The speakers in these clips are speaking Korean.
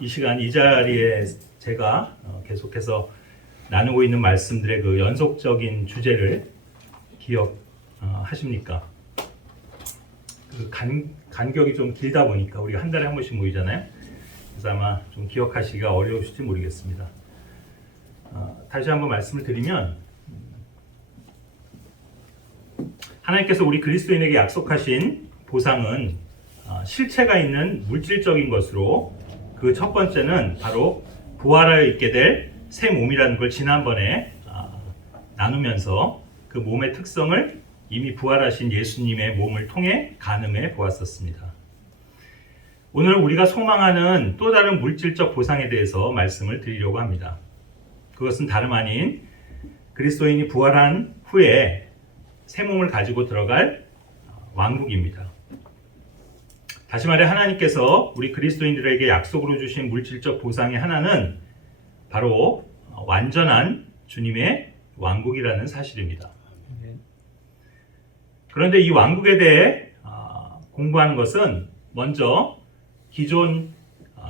이 시간 이 자리에 제가 계속해서 나누고 있는 말씀들의 그 연속적인 주제를 기억하십니까? 그 간격이 좀 길다 보니까 우리가 한 달에 한 번씩 모이잖아요. 그래서 아마 좀 기억하시기가 어려우실지 모르겠습니다. 다시 한번 말씀을 드리면 하나님께서 우리 그리스도인에게 약속하신 보상은 실체가 있는 물질적인 것으로 그 첫 번째는 바로 부활하여 있게 될 새 몸이라는 걸 지난번에 나누면서 그 몸의 특성을 이미 부활하신 예수님의 몸을 통해 가늠해 보았었습니다. 오늘 우리가 소망하는 또 다른 물질적 보상에 대해서 말씀을 드리려고 합니다. 그것은 다름 아닌 그리스도인이 부활한 후에 새 몸을 가지고 들어갈 왕국입니다. 다시 말해 하나님께서 우리 그리스도인들에게 약속으로 주신 물질적 보상의 하나는 바로 완전한 주님의 왕국이라는 사실입니다. 그런데 이 왕국에 대해 공부하는 것은 먼저 기존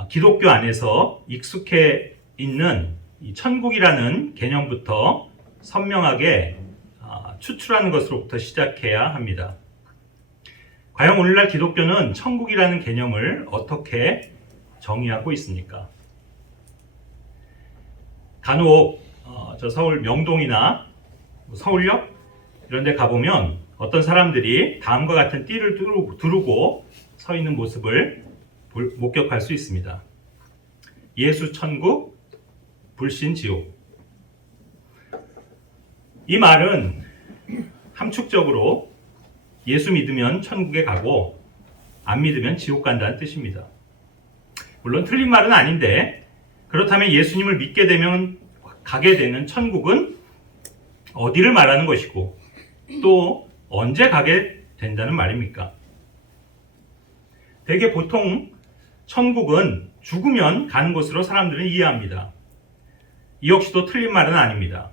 기독교 안에서 익숙해 있는 이 천국이라는 개념부터 선명하게 추출하는 것으로부터 시작해야 합니다. 과연 오늘날 기독교는 천국이라는 개념을 어떻게 정의하고 있습니까? 간혹 저 서울 명동이나 서울역 이런 데 가보면 어떤 사람들이 다음과 같은 띠를 두르고 서 있는 모습을 목격할 수 있습니다. 예수 천국, 불신 지옥. 이 말은 함축적으로 예수 믿으면 천국에 가고 안 믿으면 지옥 간다는 뜻입니다. 물론 틀린 말은 아닌데 그렇다면 예수님을 믿게 되면 가게 되는 천국은 어디를 말하는 것이고 또 언제 가게 된다는 말입니까? 대개 보통 천국은 죽으면 가는 곳으로 사람들은 이해합니다. 이 역시도 틀린 말은 아닙니다.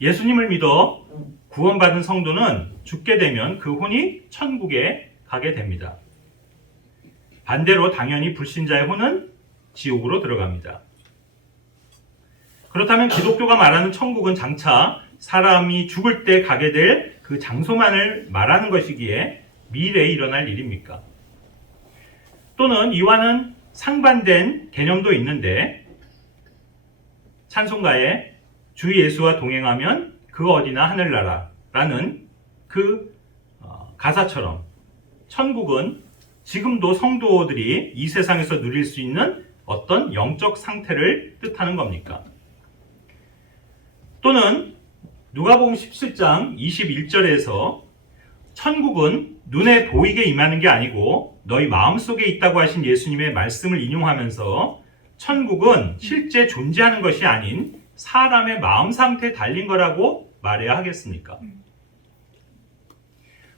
예수님을 믿어 구원받은 성도는 죽게 되면 그 혼이 천국에 가게 됩니다. 반대로 당연히 불신자의 혼은 지옥으로 들어갑니다. 그렇다면 기독교가 말하는 천국은 장차 사람이 죽을 때 가게 될 그 장소만을 말하는 것이기에 미래에 일어날 일입니까? 또는 이와는 상반된 개념도 있는데 찬송가에 주 예수와 동행하면 그 어디나 하늘나라라는 그 가사처럼 천국은 지금도 성도들이 이 세상에서 누릴 수 있는 어떤 영적 상태를 뜻하는 겁니까? 또는 누가복음 17장 21절에서 천국은 눈에 보이게 임하는 게 아니고 너희 마음속에 있다고 하신 예수님의 말씀을 인용하면서 천국은 실제 존재하는 것이 아닌 사람의 마음 상태에 달린 거라고 말해야 하겠습니까?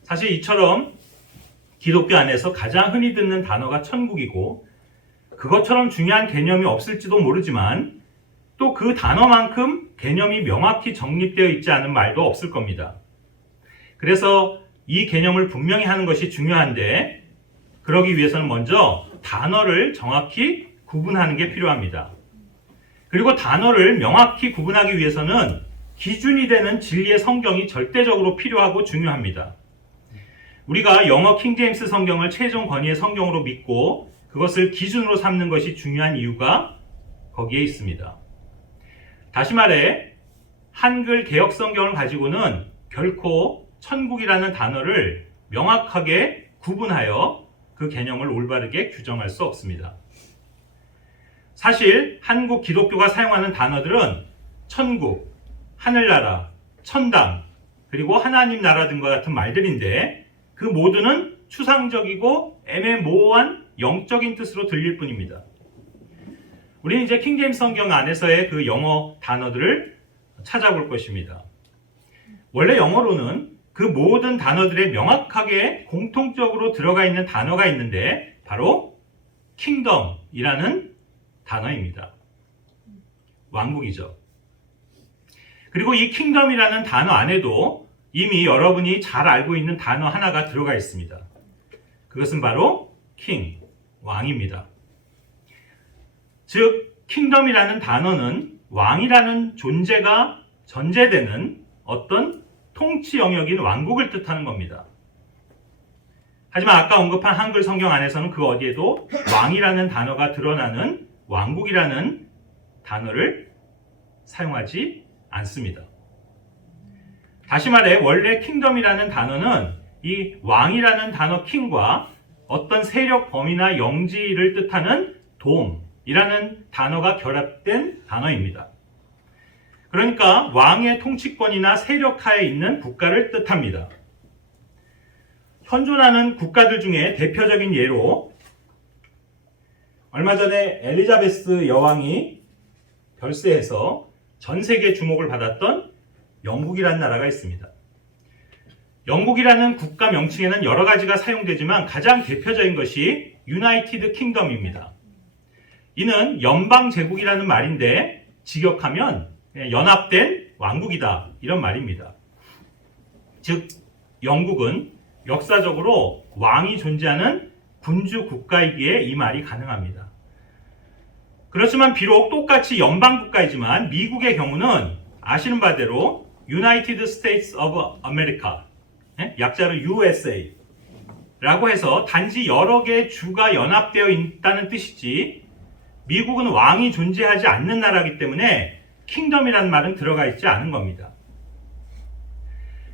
사실 이처럼 기독교 안에서 가장 흔히 듣는 단어가 천국이고 그것처럼 중요한 개념이 없을지도 모르지만 또 그 단어만큼 개념이 명확히 정립되어 있지 않은 말도 없을 겁니다. 그래서 이 개념을 분명히 하는 것이 중요한데 그러기 위해서는 먼저 단어를 정확히 구분하는 게 필요합니다. 그리고 단어를 명확히 구분하기 위해서는 기준이 되는 진리의 성경이 절대적으로 필요하고 중요합니다. 우리가 영어 킹제임스 성경을 최종 권위의 성경으로 믿고 그것을 기준으로 삼는 것이 중요한 이유가 거기에 있습니다. 다시 말해 한글 개역 성경을 가지고는 결코 천국이라는 단어를 명확하게 구분하여 그 개념을 올바르게 규정할 수 없습니다. 사실 한국 기독교가 사용하는 단어들은 천국, 하늘나라, 천당, 그리고 하나님 나라 등과 같은 말들인데 그 모두는 추상적이고 애매모호한 영적인 뜻으로 들릴 뿐입니다. 우리는 이제 킹제임스 성경 안에서의 그 영어 단어들을 찾아볼 것입니다. 원래 영어로는 그 모든 단어들에 명확하게 공통적으로 들어가 있는 단어가 있는데 바로 킹덤이라는 단어입니다. 왕국이죠. 그리고 이 킹덤이라는 단어 안에도 이미 여러분이 잘 알고 있는 단어 하나가 들어가 있습니다. 그것은 바로 king, 왕입니다. 즉 킹덤이라는 단어는 왕이라는 존재가 전제되는 어떤 통치 영역인 왕국을 뜻하는 겁니다. 하지만 아까 언급한 한글 성경 안에서는 그 어디에도 왕이라는 단어가 드러나는 왕국이라는 단어를 사용하지 않습니다. 다시 말해 원래 킹덤이라는 단어는 이 왕이라는 단어 킹과 어떤 세력 범위나 영지를 뜻하는 돔이라는 단어가 결합된 단어입니다. 그러니까 왕의 통치권이나 세력하에 있는 국가를 뜻합니다. 현존하는 국가들 중에 대표적인 예로 얼마 전에 엘리자베스 여왕이 별세해서 전 세계 주목을 받았던 영국이라는 나라가 있습니다. 영국이라는 국가 명칭에는 여러 가지가 사용되지만 가장 대표적인 것이 유나이티드 킹덤입니다. 이는 연방 제국이라는 말인데 직역하면 연합된 왕국이다 이런 말입니다. 즉 영국은 역사적으로 왕이 존재하는 군주 국가이기에 이 말이 가능합니다. 그렇지만 비록 똑같이 연방 국가이지만 미국의 경우는 아시는 바대로 United States of America, 약자로 USA라고 해서 단지 여러 개의 주가 연합되어 있다는 뜻이지 미국은 왕이 존재하지 않는 나라이기 때문에 킹덤이라는 말은 들어가 있지 않은 겁니다.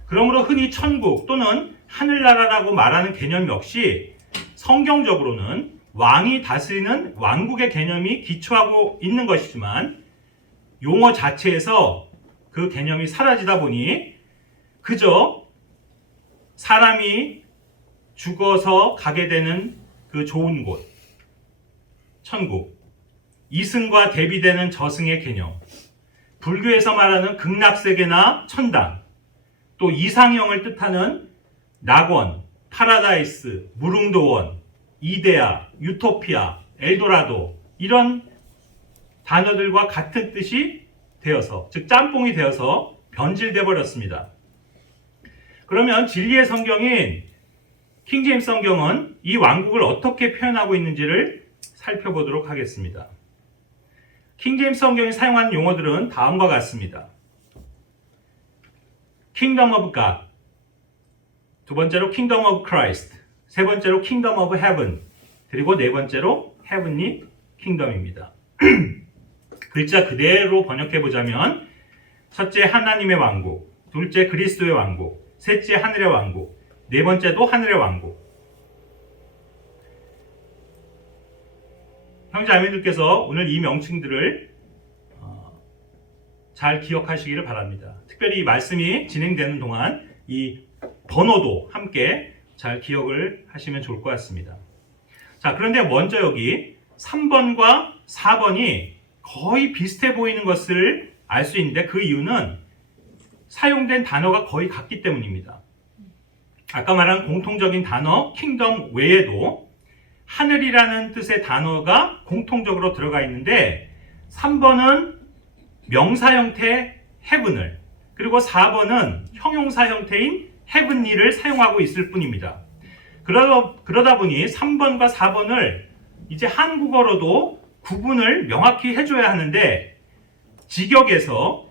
그러므로 흔히 천국 또는 하늘나라라고 말하는 개념 역시 성경적으로는 왕이 다스리는 왕국의 개념이 기초하고 있는 것이지만 용어 자체에서 그 개념이 사라지다 보니 그저 사람이 죽어서 가게 되는 그 좋은 곳, 천국, 이승과 대비되는 저승의 개념, 불교에서 말하는 극락세계나 천당, 또 이상형을 뜻하는 낙원, 파라다이스, 무릉도원, 이데아, 유토피아, 엘도라도 이런 단어들과 같은 뜻이 되어서, 즉 짬뽕이 되어서 변질돼 버렸습니다. 그러면 진리의 성경인 킹제임스 성경은 이 왕국을 어떻게 표현하고 있는지를 살펴보도록 하겠습니다. 킹제임스 성경이 사용하는 용어들은 다음과 같습니다. Kingdom of God, 두 번째로 Kingdom of Christ, 세 번째로 Kingdom of Heaven, 그리고 네 번째로 Heavenly Kingdom입니다. 글자 그대로 번역해보자면 첫째 하나님의 왕국, 둘째 그리스도의 왕국, 셋째 하늘의 왕국, 네 번째도 하늘의 왕국. 형제자매들께서 오늘 이 명칭들을 잘 기억하시기를 바랍니다. 특별히 이 말씀이 진행되는 동안 이 번호도 함께 잘 기억을 하시면 좋을 것 같습니다. 자, 그런데 먼저 여기 3번과 4번이 거의 비슷해 보이는 것을 알 수 있는데 그 이유는 사용된 단어가 거의 같기 때문입니다. 아까 말한 공통적인 단어 킹덤 외에도 하늘이라는 뜻의 단어가 공통적으로 들어가 있는데 3번은 명사 형태 heaven을, 그리고 4번은 형용사 형태인 heavenly를 사용하고 있을 뿐입니다. 그러다 보니 3번과 4번을 이제 한국어로도 구분을 명확히 해줘야 하는데 직역에서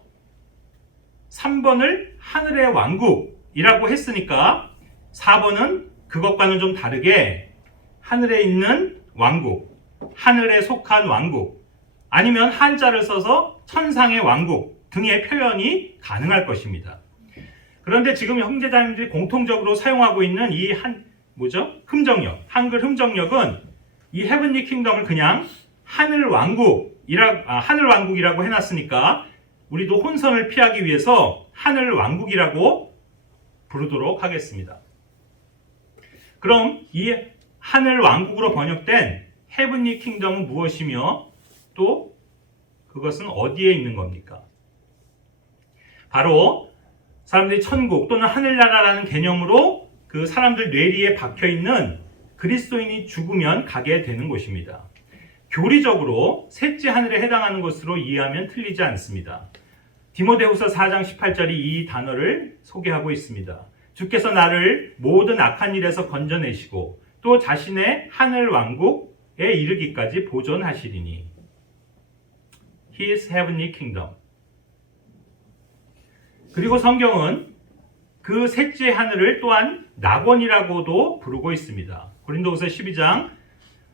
3번을 하늘의 왕국이라고 했으니까 4번은 그것과는 좀 다르게 하늘에 있는 왕국, 하늘에 속한 왕국, 아니면 한자를 써서 천상의 왕국 등의 표현이 가능할 것입니다. 그런데 지금 형제자매들이 공통적으로 사용하고 있는 이 흠정력, 한글 흠정력은 이 헤븐리 킹덤을 그냥 하늘 왕국이라고 해놨으니까 우리도 혼선을 피하기 위해서 하늘 왕국이라고 부르도록 하겠습니다. 그럼 이 하늘 왕국으로 번역된 헤븐리 킹덤은 무엇이며 또 그것은 어디에 있는 겁니까? 바로 사람들이 천국 또는 하늘나라라는 개념으로 그 사람들 뇌리에 박혀있는 그리스도인이 죽으면 가게 되는 곳입니다. 교리적으로 셋째 하늘에 해당하는 것으로 이해하면 틀리지 않습니다. 디모데후서 4장 18절이 이 단어를 소개하고 있습니다. 주께서 나를 모든 악한 일에서 건져내시고 또 자신의 하늘 왕국에 이르기까지 보존하시리니. His heavenly kingdom. 그리고 성경은 그 셋째 하늘을 또한 낙원이라고도 부르고 있습니다. 고린도후서 12장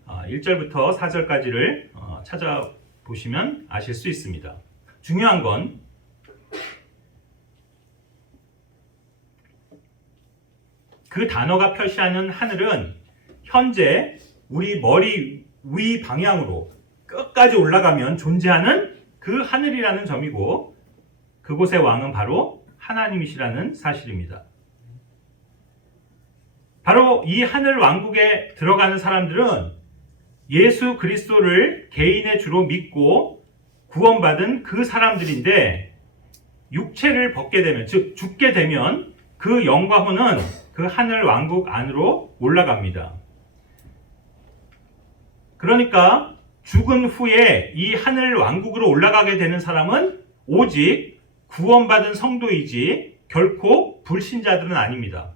1절부터 4절까지를 찾아보시면 아실 수 있습니다. 중요한 건 그 단어가 표시하는 하늘은 현재 우리 머리 위 방향으로 끝까지 올라가면 존재하는 그 하늘이라는 점이고, 그곳의 왕은 바로 하나님이시라는 사실입니다. 바로 이 하늘 왕국에 들어가는 사람들은 예수 그리스도를 개인의 주로 믿고 구원받은 그 사람들인데, 육체를 벗게 되면, 즉 죽게 되면 그 영과 혼은 그 하늘 왕국 안으로 올라갑니다. 그러니까 죽은 후에 이 하늘 왕국으로 올라가게 되는 사람은 오직 구원받은 성도이지 결코 불신자들은 아닙니다.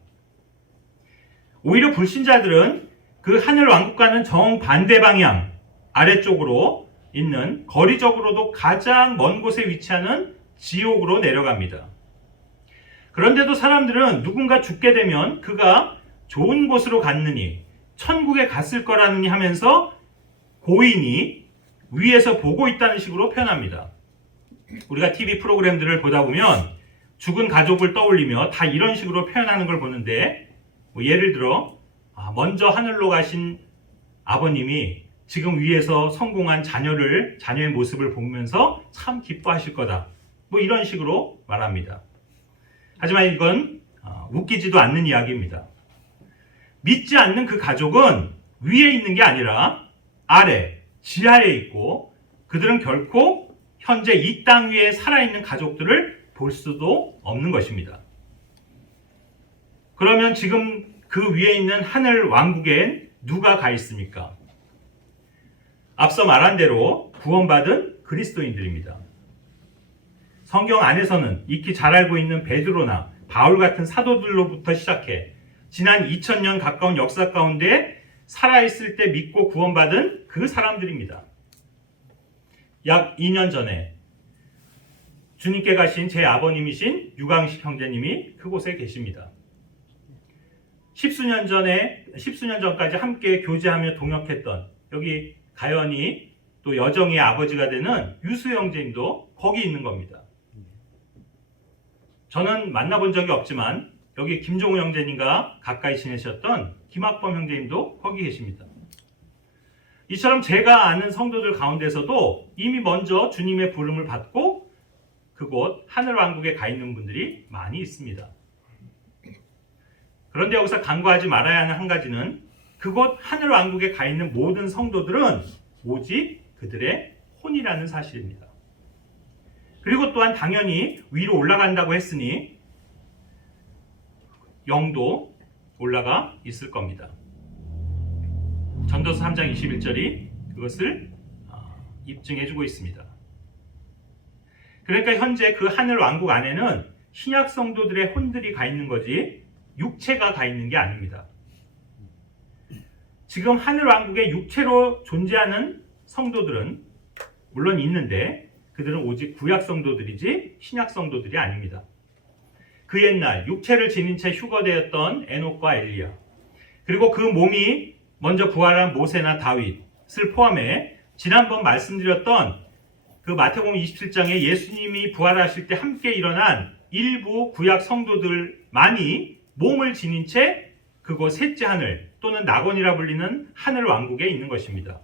오히려 불신자들은 그 하늘 왕국과는 정반대 방향 아래쪽으로 있는, 거리적으로도 가장 먼 곳에 위치하는 지옥으로 내려갑니다. 그런데도 사람들은 누군가 죽게 되면 그가 좋은 곳으로 갔느니, 천국에 갔을 거라느니 하면서 고인이 위에서 보고 있다는 식으로 표현합니다. 우리가 TV 프로그램들을 보다 보면 죽은 가족을 떠올리며 다 이런 식으로 표현하는 걸 보는데, 예를 들어 먼저 하늘로 가신 아버님이 지금 위에서 성공한 자녀의 모습을 보면서 참 기뻐하실 거다, 이런 식으로 말합니다. 하지만 이건 웃기지도 않는 이야기입니다. 믿지 않는 그 가족은 위에 있는 게 아니라 아래, 지하에 있고, 그들은 결코 현재 이 땅 위에 살아있는 가족들을 볼 수도 없는 것입니다. 그러면 지금 그 위에 있는 하늘 왕국엔 누가 가 있습니까? 앞서 말한 대로 구원받은 그리스도인들입니다. 성경 안에서는 익히 잘 알고 있는 베드로나 바울 같은 사도들로부터 시작해 지난 2000년 가까운 역사 가운데 살아있을 때 믿고 구원받은 그 사람들입니다. 약 2년 전에 주님께 가신 제 아버님이신 유광식 형제님이 그곳에 계십니다. 10수년 전까지 함께 교제하며 동역했던, 여기 가연이 또 여정이의 아버지가 되는 유수 형제님도 거기 있는 겁니다. 저는 만나본 적이 없지만 여기 김종우 형제님과 가까이 지내셨던 김학범 형제님도 거기 계십니다. 이처럼 제가 아는 성도들 가운데서도 이미 먼저 주님의 부름을 받고 그곳 하늘왕국에 가 있는 분들이 많이 있습니다. 그런데 여기서 간과하지 말아야 하는 한 가지는, 그곳 하늘왕국에 가 있는 모든 성도들은 오직 그들의 혼이라는 사실입니다. 그리고 또한 당연히 위로 올라간다고 했으니 영도 올라가 있을 겁니다. 전도서 3장 21절이 그것을 입증해주고 있습니다. 그러니까 현재 그 하늘 왕국 안에는 신약 성도들의 혼들이 가 있는 거지 육체가 가 있는 게 아닙니다. 지금 하늘 왕국에 육체로 존재하는 성도들은 물론 있는데 그들은 오직 구약 성도들이지 신약 성도들이 아닙니다. 그 옛날 육체를 지닌 채 휴거되었던 에녹과 엘리야, 그리고 그 몸이 먼저 부활한 모세나 다윗을 포함해 지난번 말씀드렸던 그 마태복음 27장에 예수님이 부활하실 때 함께 일어난 일부 구약 성도들만이 몸을 지닌 채 그곳 셋째 하늘 또는 낙원이라 불리는 하늘 왕국에 있는 것입니다.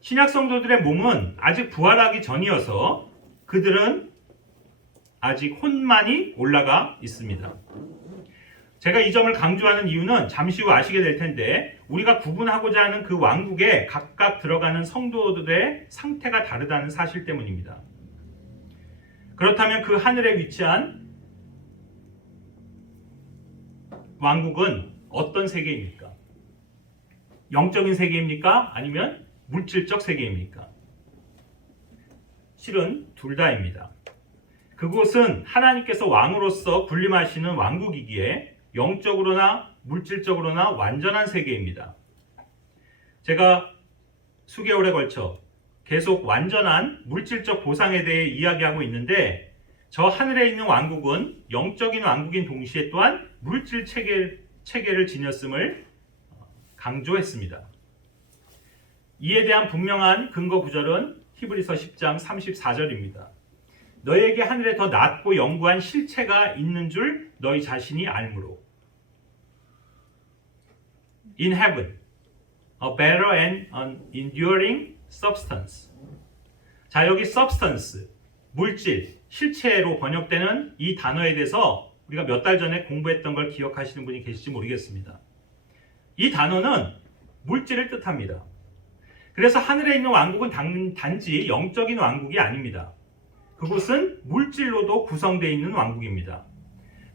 신약 성도들의 몸은 아직 부활하기 전이어서 그들은 아직 혼만이 올라가 있습니다. 제가 이 점을 강조하는 이유는 잠시 후 아시게 될 텐데, 우리가 구분하고자 하는 그 왕국에 각각 들어가는 성도들의 상태가 다르다는 사실 때문입니다. 그렇다면 그 하늘에 위치한 왕국은 어떤 세계입니까? 영적인 세계입니까? 아니면 물질적 세계입니까? 실은 둘 다입니다. 그곳은 하나님께서 왕으로서 군림하시는 왕국이기에 영적으로나 물질적으로나 완전한 세계입니다. 제가 수개월에 걸쳐 계속 완전한 물질적 보상에 대해 이야기하고 있는데 저 하늘에 있는 왕국은 영적인 왕국인 동시에 또한 물질 체계를 지녔음을 강조했습니다. 이에 대한 분명한 근거 구절은 히브리서 10장 34절입니다. 너에게 하늘에 더 낮고 영구한 실체가 있는 줄 너희 자신이 알므로. In heaven, a better and an enduring substance. 자, 여기 substance, 물질, 실체로 번역되는 이 단어에 대해서 우리가 몇 달 전에 공부했던 걸 기억하시는 분이 계실지 모르겠습니다. 이 단어는 물질을 뜻합니다. 그래서 하늘에 있는 왕국은 단지 영적인 왕국이 아닙니다. 그곳은 물질로도 구성되어 있는 왕국입니다.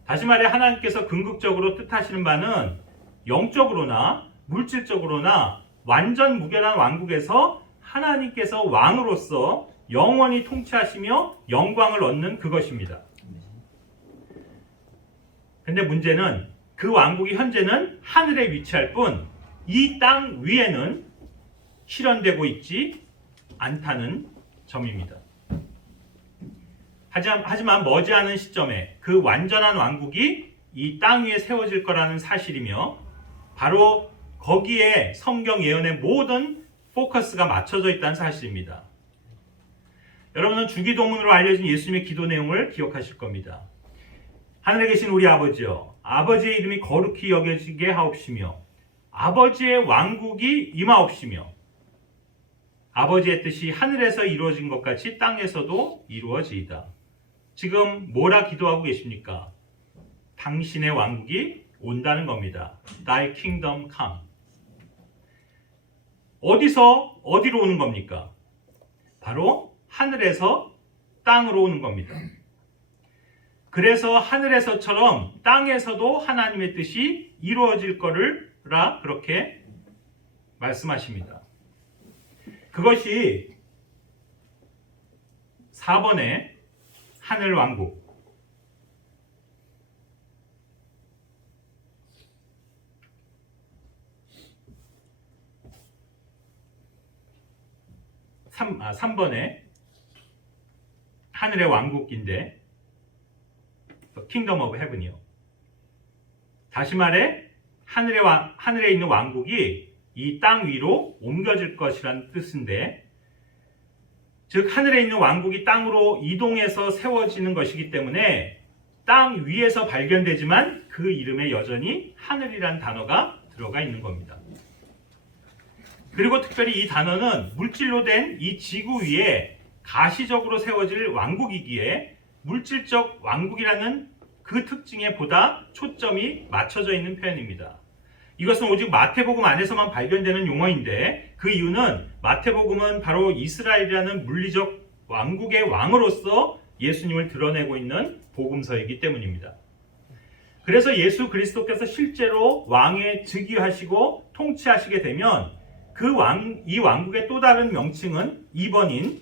다시 말해 하나님께서 궁극적으로 뜻하시는 바는 영적으로나 물질적으로나 완전 무결한 왕국에서 하나님께서 왕으로서 영원히 통치하시며 영광을 얻는 그것입니다. 근데 문제는 그 왕국이 현재는 하늘에 위치할 뿐 이 땅 위에는 실현되고 있지 않다는 점입니다. 하지만 머지않은 시점에 그 완전한 왕국이 이 땅 위에 세워질 거라는 사실이며 바로 거기에 성경 예언의 모든 포커스가 맞춰져 있다는 사실입니다. 여러분은 주기도문으로 알려진 예수님의 기도 내용을 기억하실 겁니다. 하늘에 계신 우리 아버지여, 아버지의 이름이 거룩히 여겨지게 하옵시며 아버지의 왕국이 임하옵시며 아버지의 뜻이 하늘에서 이루어진 것 같이 땅에서도 이루어지이다. 지금 뭐라 기도하고 계십니까? 당신의 왕국이 온다는 겁니다. Thy kingdom come. 어디서 어디로 오는 겁니까? 바로 하늘에서 땅으로 오는 겁니다. 그래서 하늘에서처럼 땅에서도 하나님의 뜻이 이루어질 거라 그렇게 말씀하십니다. 그것이 4번의 하늘 왕국. (3번의) 하늘의 왕국인데 Kingdom of Heaven이요. 다시 말해 하늘에 있는 왕국이 이 땅 위로 옮겨질 것이라는 뜻인데, 즉 하늘에 있는 왕국이 땅으로 이동해서 세워지는 것이기 때문에 땅 위에서 발견되지만 그 이름에 여전히 하늘이란 단어가 들어가 있는 겁니다. 그리고 특별히 이 단어는 물질로 된 이 지구 위에 가시적으로 세워질 왕국이기에 물질적 왕국이라는 그 특징에 보다 초점이 맞춰져 있는 표현입니다. 이것은 오직 마태복음 안에서만 발견되는 용어인데 그 이유는 마태복음은 바로 이스라엘이라는 물리적 왕국의 왕으로서 예수님을 드러내고 있는 복음서이기 때문입니다. 그래서 예수 그리스도께서 실제로 왕에 즉위하시고 통치하시게 되면 이 왕국의 또 다른 명칭은 2번인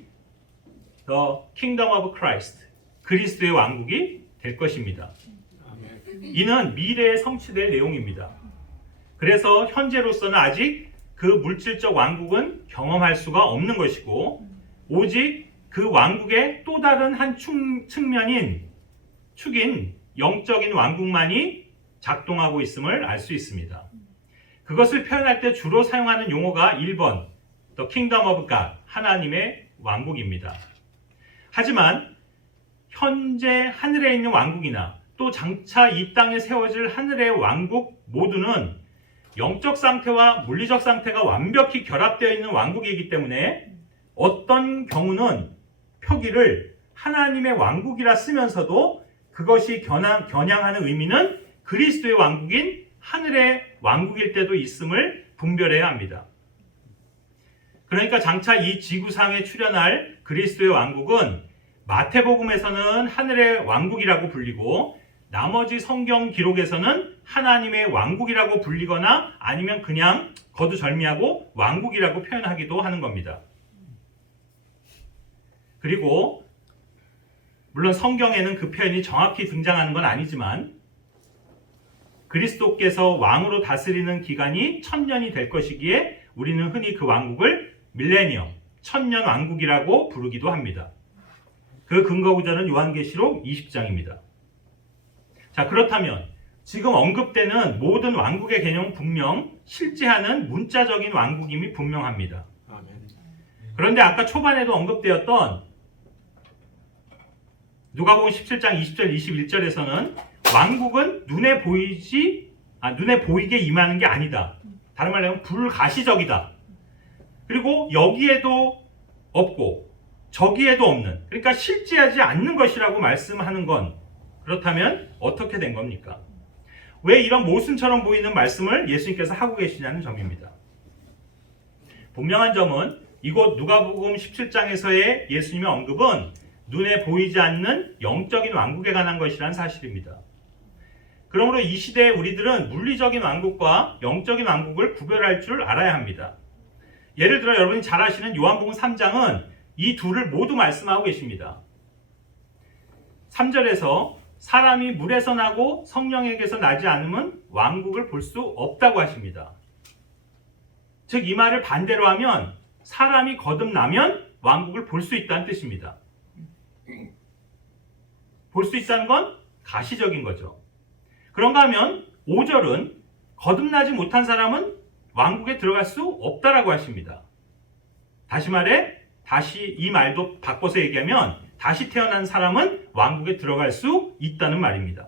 The Kingdom of Christ, 그리스도의 왕국이 될 것입니다. 이는 미래에 성취될 내용입니다. 그래서 현재로서는 아직 그 물질적 왕국은 경험할 수가 없는 것이고 오직 그 왕국의 또 다른 한 축인 영적인 왕국만이 작동하고 있음을 알 수 있습니다. 그것을 표현할 때 주로 사용하는 용어가 1번 The Kingdom of God, 하나님의 왕국입니다. 하지만 현재 하늘에 있는 왕국이나 또 장차 이 땅에 세워질 하늘의 왕국 모두는 영적 상태와 물리적 상태가 완벽히 결합되어 있는 왕국이기 때문에 어떤 경우는 표기를 하나님의 왕국이라 쓰면서도 그것이 겨냥하는 의미는 그리스도의 왕국인 하늘의 왕국일 때도 있음을 분별해야 합니다. 그러니까 장차 이 지구상에 출현할 그리스도의 왕국은 마태복음에서는 하늘의 왕국이라고 불리고 나머지 성경 기록에서는 하나님의 왕국이라고 불리거나 아니면 그냥 거두절미하고 왕국이라고 표현하기도 하는 겁니다. 그리고 물론 성경에는 그 표현이 정확히 등장하는 건 아니지만 그리스도께서 왕으로 다스리는 기간이 1000년이 될 것이기에 우리는 흔히 그 왕국을 밀레니엄, 천년 왕국이라고 부르기도 합니다. 그 근거 구절은 요한계시록 20장입니다. 자, 그렇다면 지금 언급되는 모든 왕국의 개념은 분명 실제하는 문자적인 왕국임이 분명합니다. 그런데 아까 초반에도 언급되었던 누가복음 17장 20절 21절에서는 왕국은 눈에 보이게 임하는 게 아니다. 다른 말로 하면 불가시적이다. 그리고 여기에도 없고 저기에도 없는, 그러니까 실제하지 않는 것이라고 말씀하는 건 그렇다면 어떻게 된 겁니까? 왜 이런 모순처럼 보이는 말씀을 예수님께서 하고 계시냐는 점입니다. 분명한 점은 이곳 누가복음 17장에서의 예수님의 언급은 눈에 보이지 않는 영적인 왕국에 관한 것이라는 사실입니다. 그러므로 이 시대에 우리들은 물리적인 왕국과 영적인 왕국을 구별할 줄 알아야 합니다. 예를 들어 여러분이 잘 아시는 요한복음 3장은 이 둘을 모두 말씀하고 계십니다. 3절에서 사람이 물에서 나고 성령에게서 나지 않으면 왕국을 볼 수 없다고 하십니다. 즉 이 말을 반대로 하면 사람이 거듭나면 왕국을 볼 수 있다는 뜻입니다. 볼 수 있다는 건 가시적인 거죠. 그런가 하면 5절은 거듭나지 못한 사람은 왕국에 들어갈 수 없다라고 하십니다. 다시 말해, 다시 이 말도 바꿔서 얘기하면 다시 태어난 사람은 왕국에 들어갈 수 있다는 말입니다.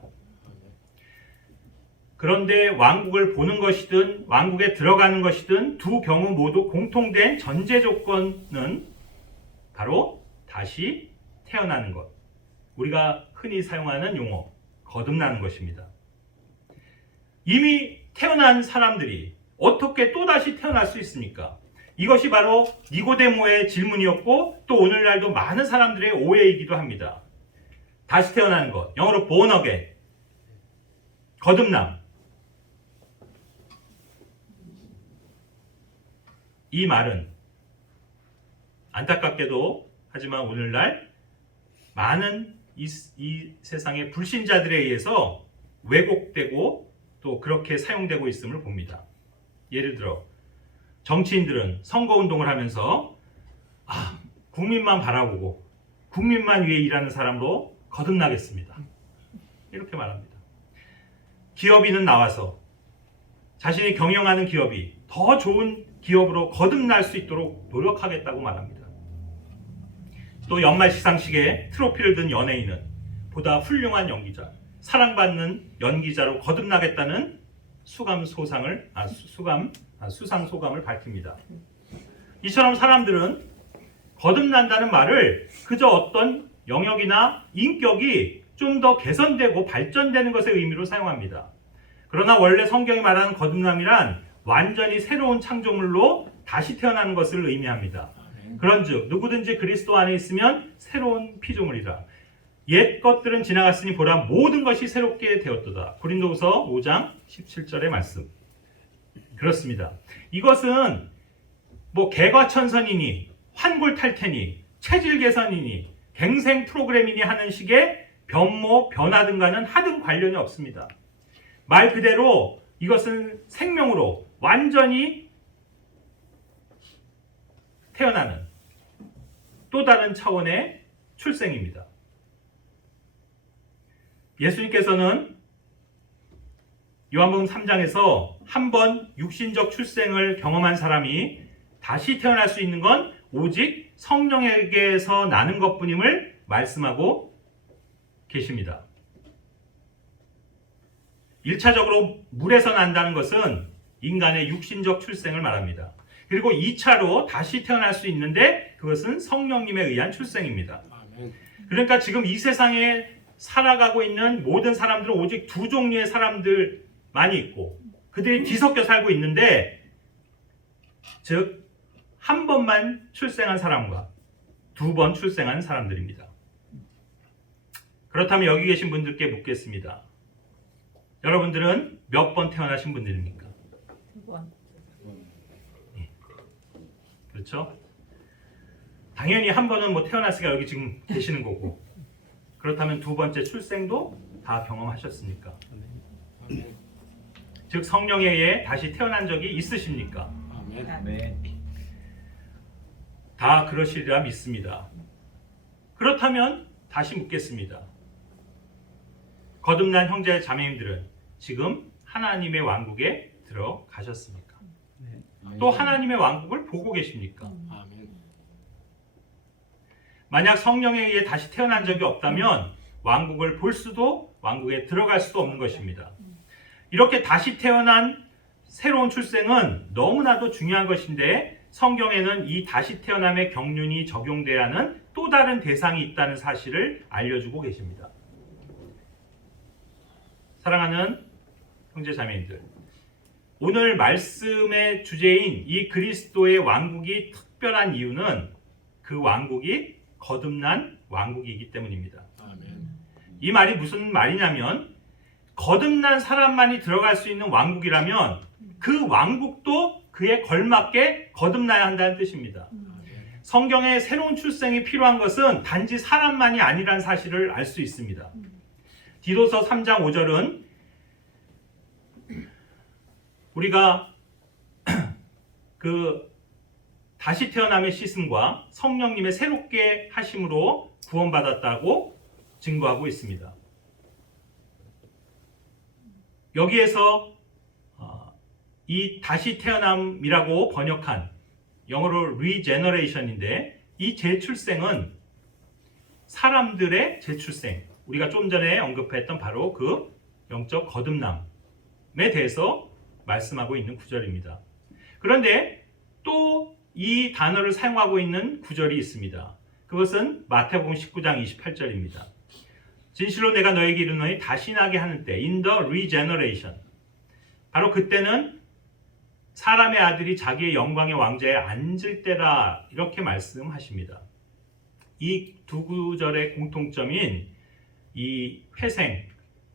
그런데 왕국을 보는 것이든 왕국에 들어가는 것이든 두 경우 모두 공통된 전제 조건은 바로 다시 태어나는 것. 우리가 흔히 사용하는 용어, 거듭나는 것입니다. 이미 태어난 사람들이 어떻게 또다시 태어날 수 있습니까? 이것이 바로 니고데모의 질문이었고 또 오늘날도 많은 사람들의 오해이기도 합니다. 다시 태어나는 것, 영어로 born again, 거듭남. 이 말은 안타깝게도 하지만 오늘날 많은 이 세상의 불신자들에 의해서 왜곡되고 또 그렇게 사용되고 있음을 봅니다. 예를 들어 정치인들은 선거운동을 하면서 국민만 바라보고 국민만 위해 일하는 사람으로 거듭나겠습니다. 이렇게 말합니다. 기업인은 나와서 자신이 경영하는 기업이 더 좋은 기업으로 거듭날 수 있도록 노력하겠다고 말합니다. 또 연말 시상식에 트로피를 든 연예인은 보다 훌륭한 연기자, 사랑받는 연기자로 거듭나겠다는 수상 소감을 밝힙니다. 이처럼 사람들은 거듭난다는 말을 그저 어떤 영역이나 인격이 좀 더 개선되고 발전되는 것의 의미로 사용합니다. 그러나 원래 성경이 말하는 거듭남이란 완전히 새로운 창조물로 다시 태어나는 것을 의미합니다. 그런즉 누구든지 그리스도 안에 있으면 새로운 피조물이라. 옛 것들은 지나갔으니 보라 모든 것이 새롭게 되었도다. 고린도후서 5장 17절의 말씀. 그렇습니다. 이것은 개과천선이니 환골탈태니 체질 개선이니 갱생 프로그램이니 하는 식의 변모 변화 등과는 하등 관련이 없습니다. 말 그대로 이것은 생명으로 완전히 태어나는 또 다른 차원의 출생입니다. 예수님께서는 요한복음 3장에서 한 번 육신적 출생을 경험한 사람이 다시 태어날 수 있는 건 오직 성령에게서 나는 것뿐임을 말씀하고 계십니다. 1차적으로 물에서 난다는 것은 인간의 육신적 출생을 말합니다. 그리고 2차로 다시 태어날 수 있는데 그것은 성령님에 의한 출생입니다. 그러니까 지금 이 세상에 살아가고 있는 모든 사람들은 오직 두 종류의 사람들만이 있고 그들이 뒤섞여 살고 있는데, 즉 한 번만 출생한 사람과 두 번 출생한 사람들입니다. 그렇다면 여기 계신 분들께 묻겠습니다. 여러분들은 몇 번 태어나신 분들입니까? 두 번. 그렇죠? 당연히 한 번은 태어났으니까 여기 지금 계시는 거고, 그렇다면 두 번째 출생도 다 경험하셨습니까? 즉 성령에 의해 다시 태어난 적이 있으십니까? 아멘. 다 그러시리라 믿습니다. 그렇다면 다시 묻겠습니다. 거듭난 형제 자매님들은 지금 하나님의 왕국에 들어가셨습니까? 또 하나님의 왕국을 보고 계십니까? 아멘. 만약 성령에 의해 다시 태어난 적이 없다면 왕국을 볼 수도 왕국에 들어갈 수도 없는 것입니다. 이렇게 다시 태어난 새로운 출생은 너무나도 중요한 것인데 성경에는 이 다시 태어남의 경륜이 적용돼야 하는 또 다른 대상이 있다는 사실을 알려주고 계십니다. 사랑하는 형제자매님들, 오늘 말씀의 주제인 이 그리스도의 왕국이 특별한 이유는 그 왕국이 거듭난 왕국이기 때문입니다. 아멘. 이 말이 무슨 말이냐면 거듭난 사람만이 들어갈 수 있는 왕국이라면 그 왕국도 그에 걸맞게 거듭나야 한다는 뜻입니다. 성경에 새로운 출생이 필요한 것은 단지 사람만이 아니란 사실을 알 수 있습니다. 디도서 3장 5절은 우리가 그 다시 태어남의 씻음과 성령님의 새롭게 하심으로 구원받았다고 증거하고 있습니다. 여기에서 이 다시 태어남이라고 번역한 영어로 regeneration인데 이 재출생은 사람들의 재출생, 우리가 좀 전에 언급했던 바로 그 영적 거듭남에 대해서 말씀하고 있는 구절입니다. 그런데 또 이 단어를 사용하고 있는 구절이 있습니다. 그것은 마태복음 19장 28절입니다. 진실로 내가 너에게 이르노니 다시 나게 하는 때 in the regeneration, 바로 그때는 사람의 아들이 자기의 영광의 왕좌에 앉을 때라 이렇게 말씀하십니다. 이 두 구절의 공통점인 이 회생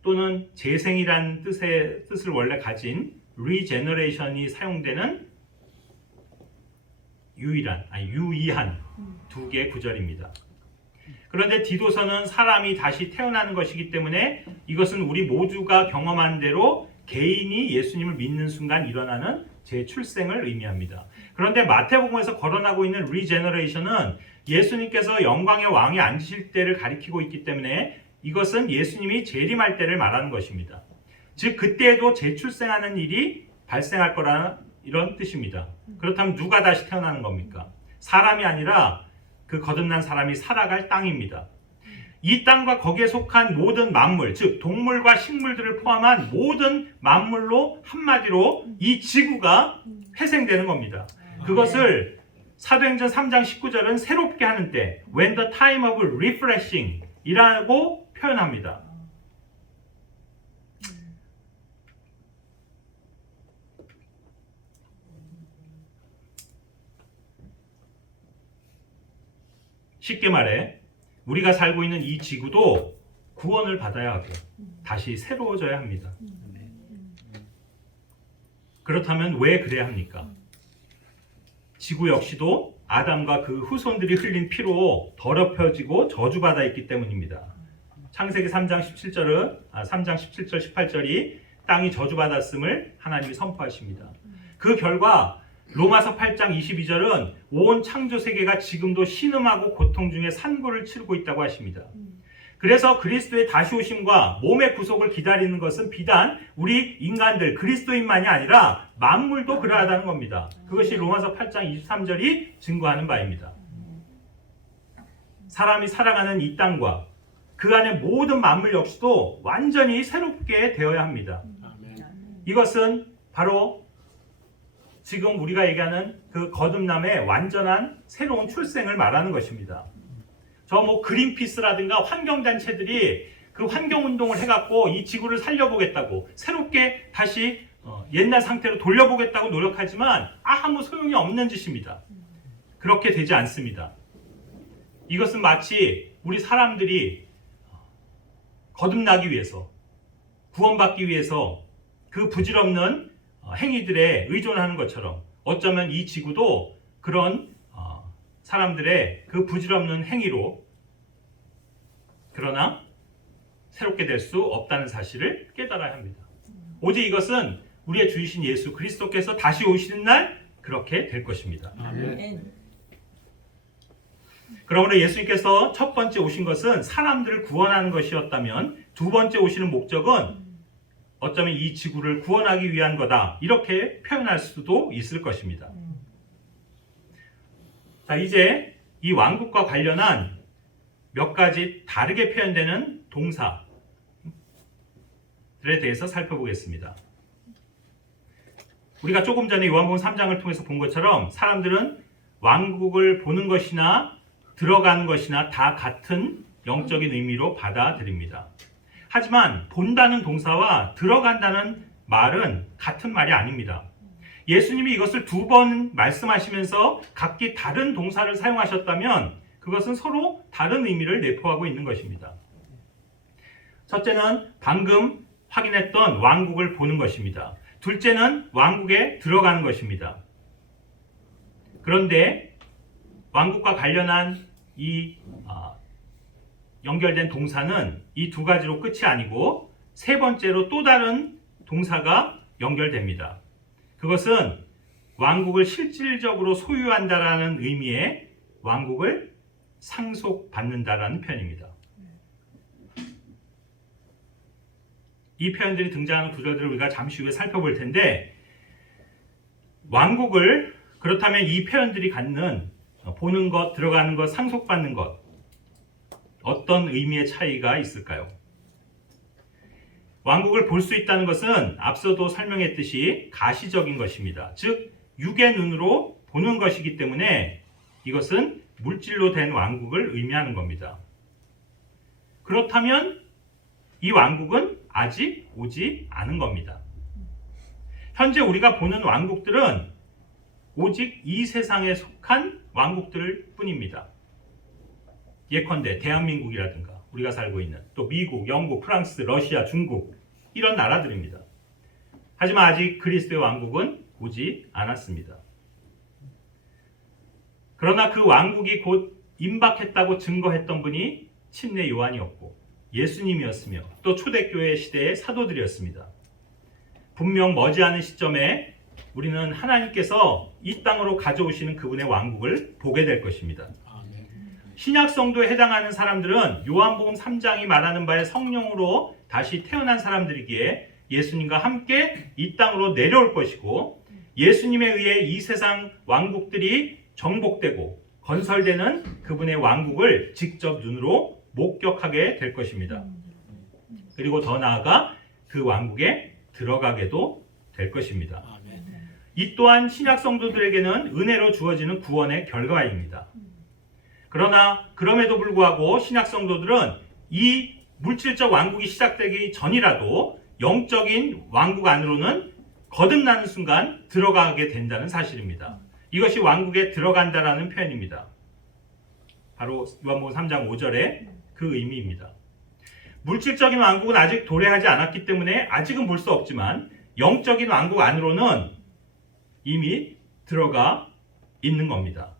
또는 재생이란 뜻을 원래 가진 regeneration이 사용되는 유의한 두 개의 구절입니다. 그런데 디도서는 사람이 다시 태어나는 것이기 때문에 이것은 우리 모두가 경험한 대로 개인이 예수님을 믿는 순간 일어나는 재출생을 의미합니다. 그런데 마태복음에서 거론하고 있는 리제너레이션은 예수님께서 영광의 왕에 앉으실 때를 가리키고 있기 때문에 이것은 예수님이 재림할 때를 말하는 것입니다. 즉 그때에도 재출생하는 일이 발생할 거라는 이런 뜻입니다. 그렇다면 누가 다시 태어나는 겁니까? 사람이 아니라 그 거듭난 사람이 살아갈 땅입니다. 이 땅과 거기에 속한 모든 만물, 즉 동물과 식물들을 포함한 모든 만물로 한마디로 이 지구가 회생되는 겁니다. 그것을 사도행전 3장 19절은 새롭게 하는 때 when the time of refreshing 이라고 표현합니다. 쉽게 말해 우리가 살고 있는 이 지구도 구원을 받아야 하고 다시 새로워져야 합니다. 그렇다면 왜 그래야 합니까? 지구 역시도 아담과 그 후손들이 흘린 피로 더럽혀지고 저주받아 있기 때문입니다. 창세기 3장 17절 18절이 땅이 저주받았음을 하나님이 선포하십니다. 그 결과 로마서 8장 22절은 온 창조 세계가 지금도 신음하고 고통 중에 산고를 치르고 있다고 하십니다. 그래서 그리스도의 다시 오심과 몸의 구속을 기다리는 것은 비단 우리 인간들 그리스도인만이 아니라 만물도 그러하다는 겁니다. 그것이 로마서 8장 23절이 증거하는 바입니다. 사람이 살아가는 이 땅과 그 안의 모든 만물 역시도 완전히 새롭게 되어야 합니다. 이것은 바로 지금 우리가 얘기하는 그 거듭남의 완전한 새로운 출생을 말하는 것입니다. 저 그린피스라든가 환경단체들이 그 환경운동을 해갖고 이 지구를 살려보겠다고 새롭게 다시 옛날 상태로 돌려보겠다고 노력하지만 아무 소용이 없는 짓입니다. 그렇게 되지 않습니다. 이것은 마치 우리 사람들이 거듭나기 위해서 구원받기 위해서 그 부질없는 행위들에 의존하는 것처럼 어쩌면 이 지구도 그런 사람들의 그 부질없는 행위로 그러나 새롭게 될 수 없다는 사실을 깨달아야 합니다. 오직 이것은 우리의 주이신 예수 그리스도께서 다시 오시는 날 그렇게 될 것입니다. 아멘. 그러므로 예수님께서 첫 번째 오신 것은 사람들을 구원하는 것이었다면 두 번째 오시는 목적은 어쩌면 이 지구를 구원하기 위한 거다. 이렇게 표현할 수도 있을 것입니다. 자, 이제 이 왕국과 관련한 몇 가지 다르게 표현되는 동사들에 대해서 살펴보겠습니다. 우리가 조금 전에 요한복음 3장을 통해서 본 것처럼 사람들은 왕국을 보는 것이나 들어가는 것이나 다 같은 영적인 의미로 받아들입니다. 하지만 본다는 동사와 들어간다는 말은 같은 말이 아닙니다. 예수님이 이것을 두 번 말씀하시면서 각기 다른 동사를 사용하셨다면 그것은 서로 다른 의미를 내포하고 있는 것입니다. 첫째는 방금 확인했던 왕국을 보는 것입니다. 둘째는 왕국에 들어가는 것입니다. 그런데 왕국과 관련한 이 연결된 동사는 이 두 가지로 끝이 아니고 세 번째로 또 다른 동사가 연결됩니다. 그것은 왕국을 실질적으로 소유한다라는 의미의 왕국을 상속받는다라는 표현입니다. 이 표현들이 등장하는 구절들을 우리가 잠시 후에 살펴볼 텐데 왕국을 그렇다면 이 표현들이 갖는 보는 것, 들어가는 것, 상속받는 것 어떤 의미의 차이가 있을까요? 왕국을 볼 수 있다는 것은 앞서도 설명했듯이 가시적인 것입니다. 즉 육의 눈으로 보는 것이기 때문에 이것은 물질로 된 왕국을 의미하는 겁니다. 그렇다면 이 왕국은 아직 오지 않은 겁니다. 현재 우리가 보는 왕국들은 오직 이 세상에 속한 왕국들 뿐입니다. 예컨대 대한민국이라든가 우리가 살고 있는 또 미국, 영국, 프랑스, 러시아, 중국 이런 나라들입니다. 하지만 아직 그리스도의 왕국은 오지 않았습니다. 그러나 그 왕국이 곧 임박했다고 증거했던 분이 침례 요한이었고 예수님이었으며 또 초대교회 시대의 사도들이었습니다. 분명 머지않은 시점에 우리는 하나님께서 이 땅으로 가져오시는 그분의 왕국을 보게 될 것입니다. 신약 성도에 해당하는 사람들은 요한복음 3장이 말하는 바에 성령으로 다시 태어난 사람들이기에 예수님과 함께 이 땅으로 내려올 것이고 예수님에 의해 이 세상 왕국들이 정복되고 건설되는 그분의 왕국을 직접 눈으로 목격하게 될 것입니다. 그리고 더 나아가 그 왕국에 들어가게도 될 것입니다. 이 또한 신약 성도들에게는 은혜로 주어지는 구원의 결과입니다. 그러나 그럼에도 불구하고 신약 성도들은 이 물질적 왕국이 시작되기 전이라도 영적인 왕국 안으로는 거듭나는 순간 들어가게 된다는 사실입니다. 이것이 왕국에 들어간다라는 표현입니다. 바로 요한복음 3장 5절의 그 의미입니다. 물질적인 왕국은 아직 도래하지 않았기 때문에 아직은 볼 수 없지만 영적인 왕국 안으로는 이미 들어가 있는 겁니다.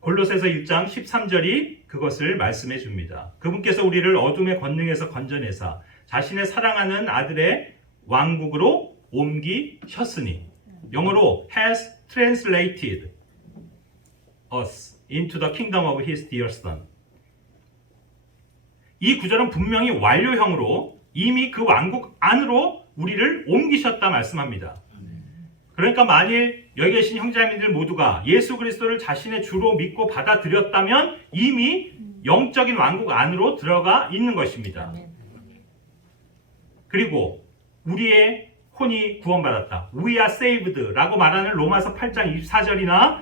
골로새서 1장 13절이 그것을 말씀해 줍니다. 그분께서 우리를 어둠의 권능에서 건져내사 자신의 사랑하는 아들의 왕국으로 옮기셨으니 영어로 has translated us into the kingdom of his dear son. 이 구절은 분명히 완료형으로 이미 그 왕국 안으로 우리를 옮기셨다 말씀합니다. 그러니까 만일 여기 계신 형제자매들 모두가 예수 그리스도를 자신의 주로 믿고 받아들였다면 이미 영적인 왕국 안으로 들어가 있는 것입니다. 그리고 우리의 혼이 구원받았다. We are saved 라고 말하는 로마서 8장 24절이나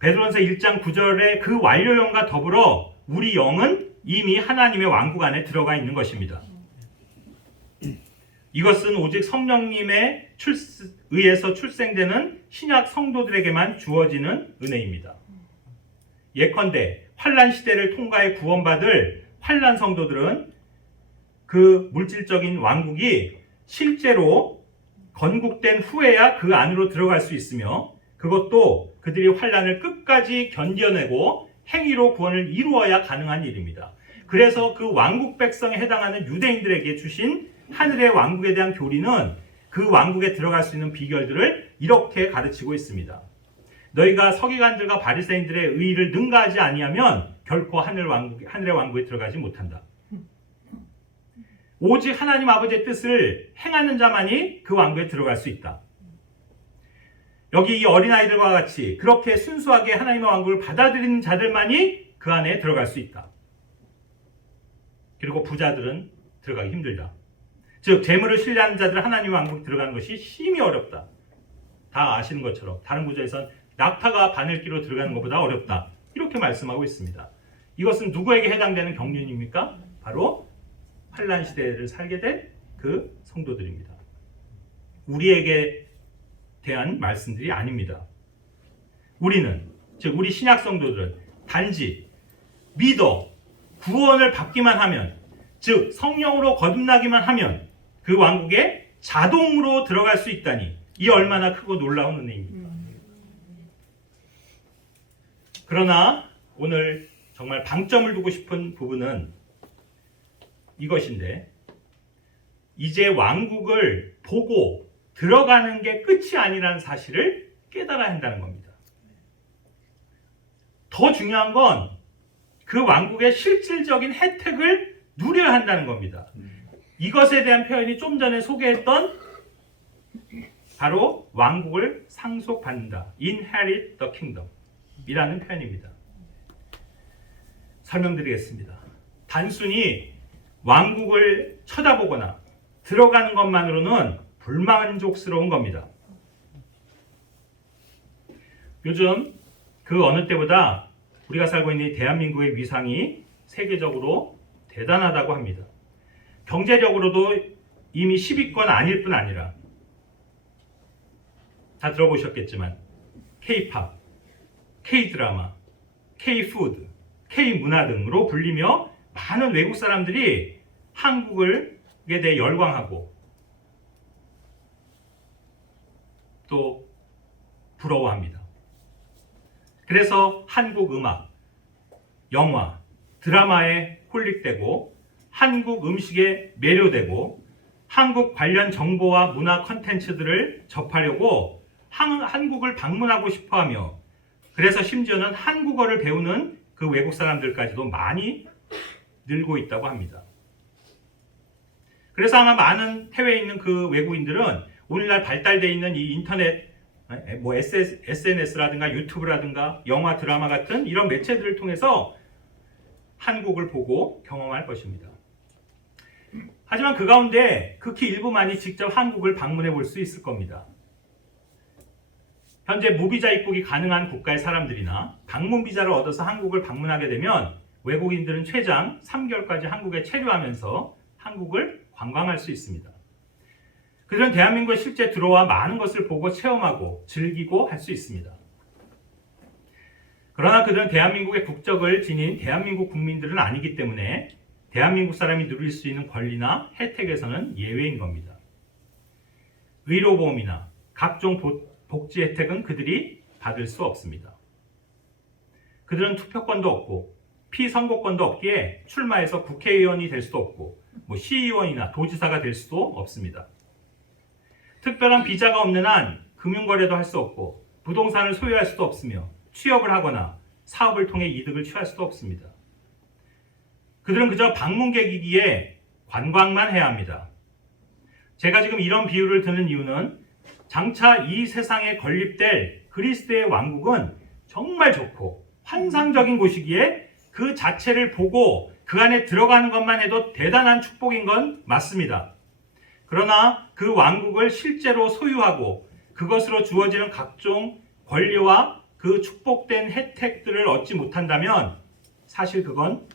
베드로전서 1장 9절의 그 완료형과 더불어 우리 영은 이미 하나님의 왕국 안에 들어가 있는 것입니다. 이것은 오직 성령님의 의해서 출생되는 신약 성도들에게만 주어지는 은혜입니다. 예컨대 환난 시대를 통과해 구원받을 환난 성도들은 그 물질적인 왕국이 실제로 건국된 후에야 그 안으로 들어갈 수 있으며 그것도 그들이 환난을 끝까지 견뎌내고 행위로 구원을 이루어야 가능한 일입니다. 그래서 그 왕국 백성에 해당하는 유대인들에게 주신 하늘의 왕국에 대한 교리는 그 왕국에 들어갈 수 있는 비결들을 이렇게 가르치고 있습니다. 너희가 서기관들과 바리새인들의 의의를 능가하지 아니하면 결코 하늘의 왕국에 들어가지 못한다. 오직 하나님 아버지의 뜻을 행하는 자만이 그 왕국에 들어갈 수 있다. 여기 이 어린아이들과 같이 그렇게 순수하게 하나님의 왕국을 받아들이는 자들만이 그 안에 들어갈 수 있다. 그리고 부자들은 들어가기 힘들다. 즉 재물을 신뢰하는 자들은 하나님의 왕국에 들어가는 것이 심히 어렵다. 다 아시는 것처럼 다른 구절에선 낙타가 바늘기로 들어가는 것보다 어렵다. 이렇게 말씀하고 있습니다. 이것은 누구에게 해당되는 경륜입니까? 바로 환란 시대를 살게 될 그 성도들입니다. 우리에게 대한 말씀들이 아닙니다. 우리는, 즉 우리 신약 성도들은 단지 믿어 구원을 받기만 하면, 즉 성령으로 거듭나기만 하면 그 왕국에 자동으로 들어갈 수 있다니, 이 얼마나 크고 놀라운 은혜입니까? 그러나 오늘 정말 방점을 두고 싶은 부분은 이것인데, 이제 왕국을 보고 들어가는 게 끝이 아니라는 사실을 깨달아야 한다는 겁니다. 더 중요한 건 그 왕국의 실질적인 혜택을 누려야 한다는 겁니다. 이것에 대한 표현이 좀 전에 소개했던 바로 왕국을 상속받는다. Inherit the kingdom 이라는 표현입니다. 설명드리겠습니다. 단순히 왕국을 쳐다보거나 들어가는 것만으로는 불만족스러운 겁니다. 요즘 그 어느 때보다 우리가 살고 있는 대한민국의 위상이 세계적으로 대단하다고 합니다. 경제력으로도 이미 10위권 아닐 뿐 아니라, 다 들어보셨겠지만 K-팝, K-드라마, K-푸드, K-문화 등으로 불리며 많은 외국 사람들이 한국에 대해 열광하고 또 부러워합니다. 그래서 한국 음악, 영화, 드라마에 홀릭되고 한국 음식에 매료되고 한국 관련 정보와 문화 콘텐츠들을 접하려고 한국을 방문하고 싶어하며, 그래서 심지어는 한국어를 배우는 그 외국 사람들까지도 많이 늘고 있다고 합니다. 그래서 아마 많은 해외에 있는 그 외국인들은 오늘날 발달되어 있는 이 인터넷, SNS라든가 유튜브라든가 영화, 드라마 같은 이런 매체들을 통해서 한국을 보고 경험할 것입니다. 하지만 그 가운데 극히 일부만이 직접 한국을 방문해 볼 수 있을 겁니다. 현재 무비자 입국이 가능한 국가의 사람들이나 방문 비자를 얻어서 한국을 방문하게 되면 외국인들은 최장 3개월까지 한국에 체류하면서 한국을 관광할 수 있습니다. 그들은 대한민국에 실제 들어와 많은 것을 보고 체험하고 즐기고 할 수 있습니다. 그러나 그들은 대한민국의 국적을 지닌 대한민국 국민들은 아니기 때문에 대한민국 사람이 누릴 수 있는 권리나 혜택에서는 예외인 겁니다. 의료보험이나 각종 복지 혜택은 그들이 받을 수 없습니다. 그들은 투표권도 없고 피선거권도 없기에 출마해서 국회의원이 될 수도 없고 시의원이나 도지사가 될 수도 없습니다. 특별한 비자가 없는 한 금융거래도 할 수 없고 부동산을 소유할 수도 없으며 취업을 하거나 사업을 통해 이득을 취할 수도 없습니다. 그들은 그저 방문객이기에 관광만 해야 합니다. 제가 지금 이런 비유를 드는 이유는 장차 이 세상에 건립될 그리스도의 왕국은 정말 좋고 환상적인 곳이기에 그 자체를 보고 그 안에 들어가는 것만 해도 대단한 축복인 건 맞습니다. 그러나 그 왕국을 실제로 소유하고 그것으로 주어지는 각종 권리와 그 축복된 혜택들을 얻지 못한다면 사실 그건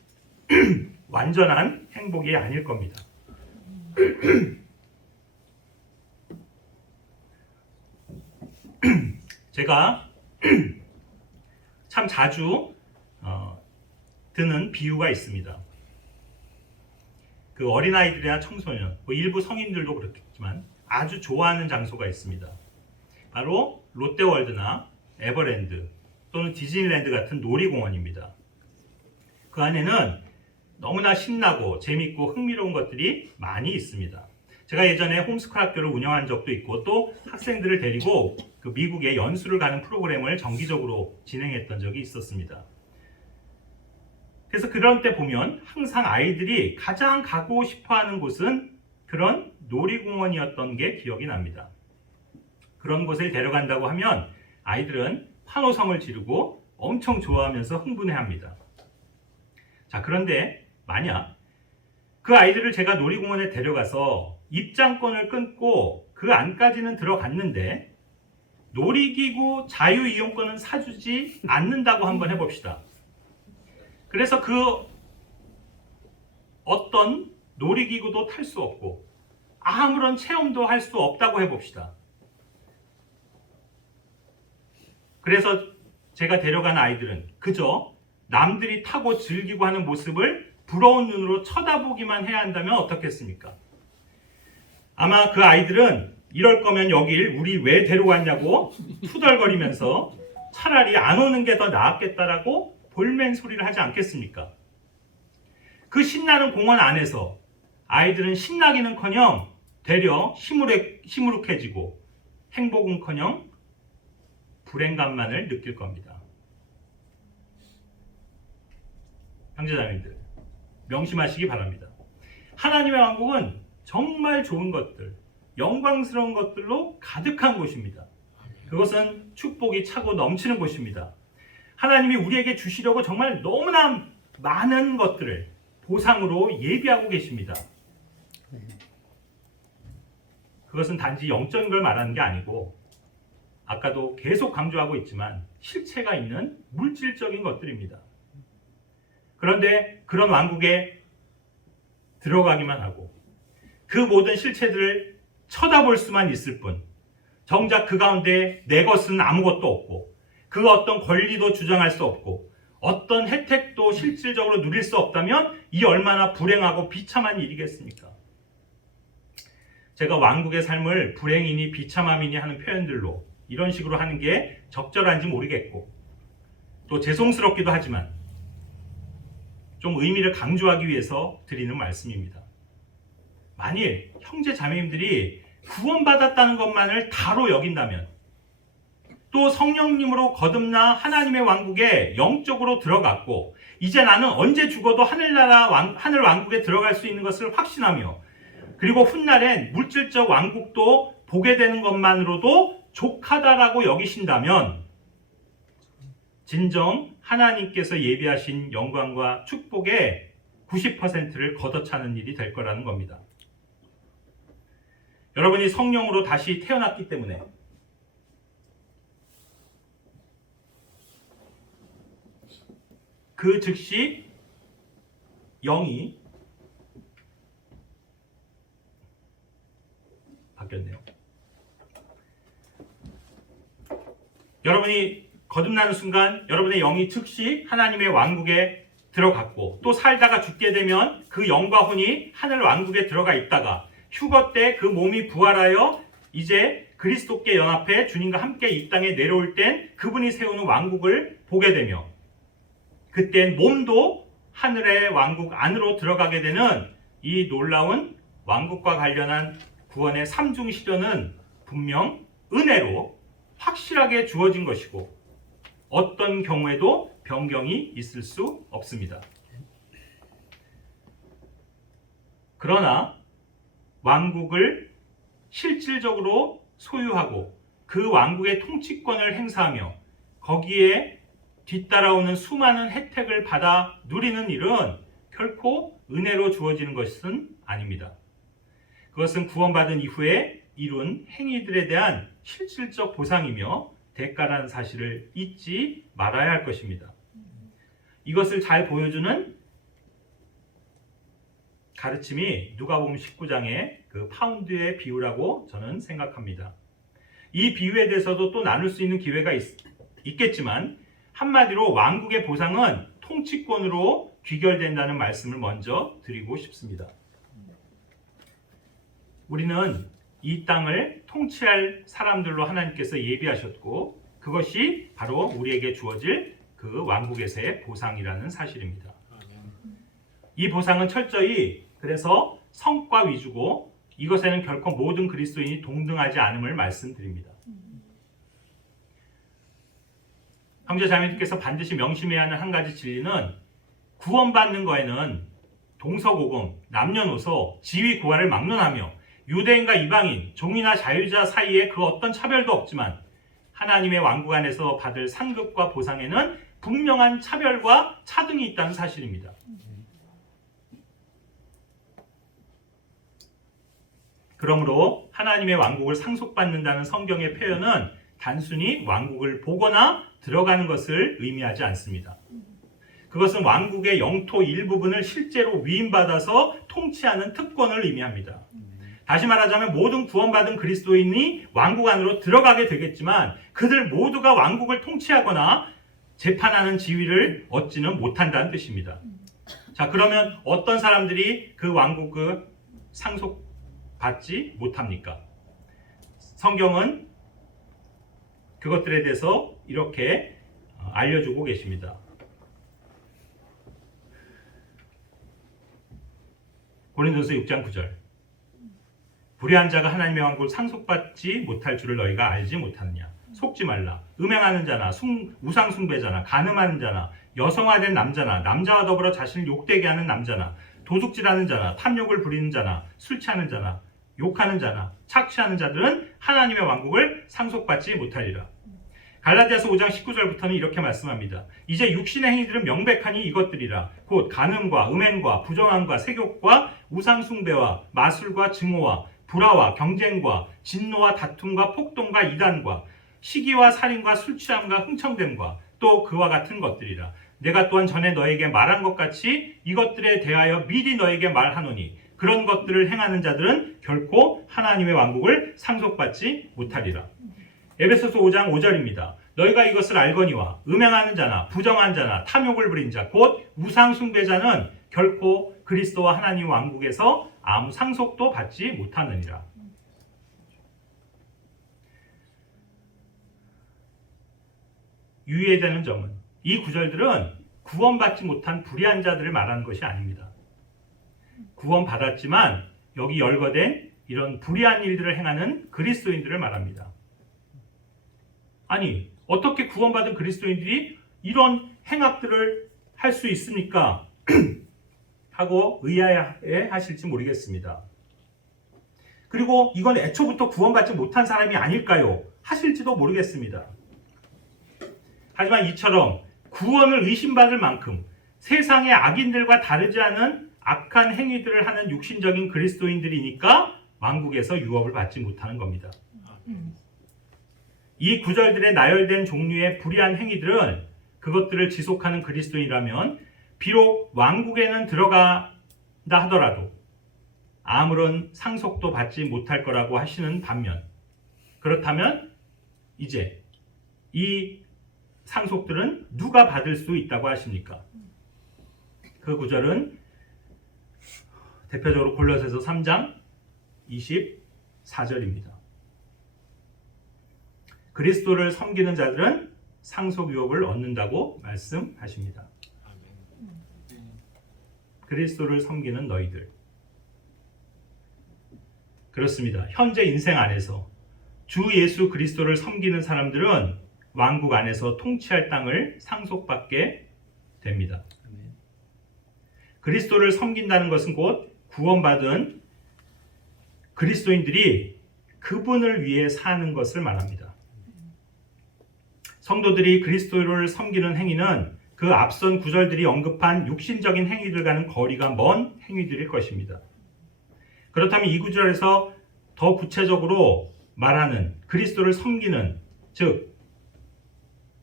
완전한 행복이 아닐 겁니다. 제가 참 자주 드는 비유가 있습니다. 그 어린아이들이나 청소년, 일부 성인들도 그렇겠지만 아주 좋아하는 장소가 있습니다. 바로 롯데월드나 에버랜드 또는 디즈니랜드 같은 놀이공원입니다. 그 안에는 너무나 신나고 재밌고 흥미로운 것들이 많이 있습니다. 제가 예전에 홈스쿨 학교를 운영한 적도 있고 또 학생들을 데리고 그 미국에 연수를 가는 프로그램을 정기적으로 진행했던 적이 있었습니다. 그래서 그런 때 보면 항상 아이들이 가장 가고 싶어하는 곳은 그런 놀이공원이었던 게 기억이 납니다. 그런 곳을 데려간다고 하면 아이들은 환호성을 지르고 엄청 좋아하면서 흥분해합니다. 자, 그런데 만약 그 아이들을 제가 놀이공원에 데려가서 입장권을 끊고 그 안까지는 들어갔는데 놀이기구 자유이용권은 사주지 않는다고 한번 해봅시다. 그래서 그 어떤 놀이기구도 탈 수 없고 아무런 체험도 할 수 없다고 해봅시다. 그래서 제가 데려간 아이들은 그저 남들이 타고 즐기고 하는 모습을 부러운 눈으로 쳐다보기만 해야 한다면 어떻겠습니까? 아마 그 아이들은 이럴 거면 여길 우리 왜 데려왔냐고 투덜거리면서 차라리 안 오는 게 더 나았겠다라고 볼멘 소리를 하지 않겠습니까? 그 신나는 공원 안에서 아이들은 신나기는커녕 되려 시무룩해지고 행복은커녕 불행감만을 느낄 겁니다. 형제자매들, 명심하시기 바랍니다. 하나님의 왕국은 정말 좋은 것들, 영광스러운 것들로 가득한 곳입니다. 그것은 축복이 차고 넘치는 곳입니다. 하나님이 우리에게 주시려고 정말 너무나 많은 것들을 보상으로 예비하고 계십니다. 그것은 단지 영적인 걸 말하는 게 아니고 아까도 계속 강조하고 있지만 실체가 있는 물질적인 것들입니다. 그런데 그런 왕국에 들어가기만 하고 그 모든 실체들을 쳐다볼 수만 있을 뿐 정작 그 가운데 내 것은 아무것도 없고 그 어떤 권리도 주장할 수 없고 어떤 혜택도 실질적으로 누릴 수 없다면 이 얼마나 불행하고 비참한 일이겠습니까? 제가 왕국의 삶을 불행이니 비참함이니 하는 표현들로 이런 식으로 하는 게 적절한지 모르겠고 또 죄송스럽기도 하지만 좀 의미를 강조하기 위해서 드리는 말씀입니다. 만일 형제 자매님들이 구원받았다는 것만을 다로 여긴다면 또 성령님으로 거듭나 하나님의 왕국에 영적으로 들어갔고 이제 나는 언제 죽어도 하늘 왕국에 들어갈 수 있는 것을 확신하며 그리고 훗날엔 물질적 왕국도 보게 되는 것만으로도 족하다라고 여기신다면 진정 하나님께서 예비하신 영광과 축복의 90%를 걷어차는 일이 될 거라는 겁니다. 여러분이 성령으로 다시 태어났기 때문에 그 즉시 영이 바뀌었네요. 여러분이 거듭나는 순간 여러분의 영이 즉시 하나님의 왕국에 들어갔고 또 살다가 죽게 되면 그 영과 혼이 하늘 왕국에 들어가 있다가 휴거 때 그 몸이 부활하여 이제 그리스도께 연합해 주님과 함께 이 땅에 내려올 땐 그분이 세우는 왕국을 보게 되며 그땐 몸도 하늘의 왕국 안으로 들어가게 되는 이 놀라운 왕국과 관련한 구원의 삼중 시련은 분명 은혜로 확실하게 주어진 것이고 어떤 경우에도 변경이 있을 수 없습니다. 그러나 왕국을 실질적으로 소유하고 그 왕국의 통치권을 행사하며 거기에 뒤따라오는 수많은 혜택을 받아 누리는 일은 결코 은혜로 주어지는 것은 아닙니다. 그것은 구원받은 이후에 이룬 행위들에 대한 실질적 보상이며 대가라는 사실을 잊지 말아야 할 것입니다. 이것을 잘 보여주는 가르침이 누가복음 19장의 그 파운드의 비유라고 저는 생각합니다. 이 비유에 대해서도 또 나눌 수 있는 기회가 있겠지만 한마디로 왕국의 보상은 통치권으로 귀결된다는 말씀을 먼저 드리고 싶습니다. 우리는 이 땅을 통치할 사람들로 하나님께서 예비하셨고 그것이 바로 우리에게 주어질 그 왕국에서의 보상이라는 사실입니다. 이 보상은 철저히 그래서 성과 위주고 이것에는 결코 모든 그리스도인이 동등하지 않음을 말씀드립니다. 형제 자매님께서 반드시 명심해야 하는 한 가지 진리는 구원받는 거에는 동서고금, 남녀노소, 지위 고하를 막론하며 유대인과 이방인, 종이나 자유자 사이에 그 어떤 차별도 없지만 하나님의 왕국 안에서 받을 상급과 보상에는 분명한 차별과 차등이 있다는 사실입니다. 그러므로 하나님의 왕국을 상속받는다는 성경의 표현은 단순히 왕국을 보거나 들어가는 것을 의미하지 않습니다. 그것은 왕국의 영토 일부분을 실제로 위임받아서 통치하는 특권을 의미합니다. 다시 말하자면 모든 구원받은 그리스도인이 왕국 안으로 들어가게 되겠지만 그들 모두가 왕국을 통치하거나 재판하는 지위를 얻지는 못한다는 뜻입니다. 자, 그러면 어떤 사람들이 그 왕국을 상속받지 못합니까? 성경은 그것들에 대해서 이렇게 알려주고 계십니다. 고린도서 6장 9절. 불의한 자가 하나님의 왕국을 상속받지 못할 줄을 너희가 알지 못하느냐. 속지 말라. 음행하는 자나 우상 숭배자나 간음하는 자나 여성화된 남자나 남자와 더불어 자신을 욕되게 하는 남자나 도둑질하는 자나 탐욕을 부리는 자나 술 취하는 자나 욕하는 자나 착취하는 자들은 하나님의 왕국을 상속받지 못하리라. 갈라디아서 5장 19절부터는 이렇게 말씀합니다. 이제 육신의 행위들은 명백하니 이것들이라. 곧 간음과 음행과 부정함과 세욕과 우상숭배와 마술과 증오와 불화와 경쟁과 진노와 다툼과 폭동과 이단과 시기와 살인과 술취함과 흥청됨과 또 그와 같은 것들이라. 내가 또한 전에 너에게 말한 것 같이 이것들에 대하여 미리 너에게 말하노니 그런 것들을 행하는 자들은 결코 하나님의 왕국을 상속받지 못하리라. 에베소서 5장 5절입니다. 너희가 이것을 알거니와 음행하는 자나 부정한 자나 탐욕을 부린 자 곧 우상 숭배자는 결코 그리스도와 하나님 왕국에서 아무 상속도 받지 못하느니라. 유의해야 되는 점은 이 구절들은 구원받지 못한 불의한 자들을 말하는 것이 아닙니다. 구원받았지만 여기 열거된 이런 불의한 일들을 행하는 그리스도인들을 말합니다. 아니, 어떻게 구원받은 그리스도인들이 이런 행악들을 할 수 있습니까? 하고 의아해 하실지 모르겠습니다. 그리고 이건 애초부터 구원받지 못한 사람이 아닐까요? 하실지도 모르겠습니다. 하지만 이처럼 구원을 의심받을 만큼 세상의 악인들과 다르지 않은 악한 행위들을 하는 육신적인 그리스도인들이니까 왕국에서 유업을 받지 못하는 겁니다. 이 구절들에 나열된 종류의 불의한 행위들은 그것들을 지속하는 그리스도인이라면 비록 왕국에는 들어간다 하더라도 아무런 상속도 받지 못할 거라고 하시는 반면, 그렇다면 이제 이 상속들은 누가 받을 수 있다고 하십니까? 그 구절은 대표적으로 골로새서 3장 24절입니다. 그리스도를 섬기는 자들은 상속 유업을 얻는다고 말씀하십니다. 그리스도를 섬기는 너희들. 그렇습니다. 현재 인생 안에서 주 예수 그리스도를 섬기는 사람들은 왕국 안에서 통치할 땅을 상속받게 됩니다. 그리스도를 섬긴다는 것은 곧 구원받은 그리스도인들이 그분을 위해 사는 것을 말합니다. 성도들이 그리스도를 섬기는 행위는 그 앞선 구절들이 언급한 육신적인 행위들과는 거리가 먼 행위들일 것입니다. 그렇다면 이 구절에서 더 구체적으로 말하는 그리스도를 섬기는, 즉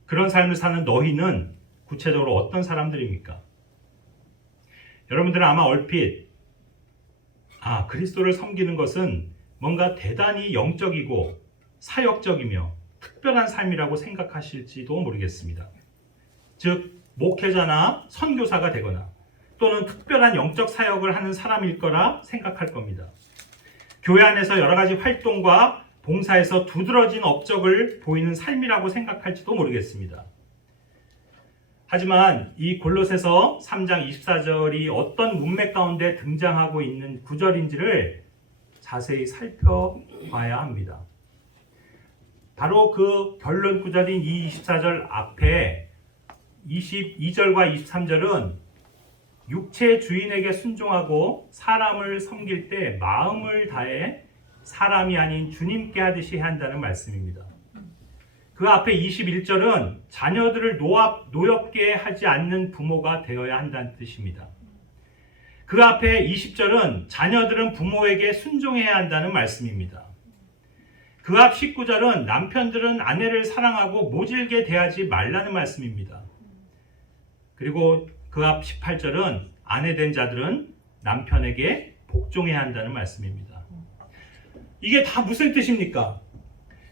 그런 삶을 사는 너희는 구체적으로 어떤 사람들입니까? 여러분들은 아마 얼핏 그리스도를 섬기는 것은 뭔가 대단히 영적이고 사역적이며 특별한 삶이라고 생각하실지도 모르겠습니다. 즉 목회자나 선교사가 되거나 또는 특별한 영적 사역을 하는 사람일 거라 생각할 겁니다. 교회 안에서 여러 가지 활동과 봉사에서 두드러진 업적을 보이는 삶이라고 생각할지도 모르겠습니다. 하지만 이 골로새서 3장 24절이 어떤 문맥 가운데 등장하고 있는 구절인지를 자세히 살펴봐야 합니다. 바로 그 결론 구절인 이 24절 앞에 22절과 23절은 육체 주인에게 순종하고 사람을 섬길 때 마음을 다해 사람이 아닌 주님께 하듯이 해야 한다는 말씀입니다. 그 앞에 21절은 자녀들을 노엽게 하지 않는 부모가 되어야 한다는 뜻입니다. 그 앞에 20절은 자녀들은 부모에게 순종해야 한다는 말씀입니다. 그 앞 19절은 남편들은 아내를 사랑하고 모질게 대하지 말라는 말씀입니다. 그리고 그 앞 18절은 아내된 자들은 남편에게 복종해야 한다는 말씀입니다. 이게 다 무슨 뜻입니까?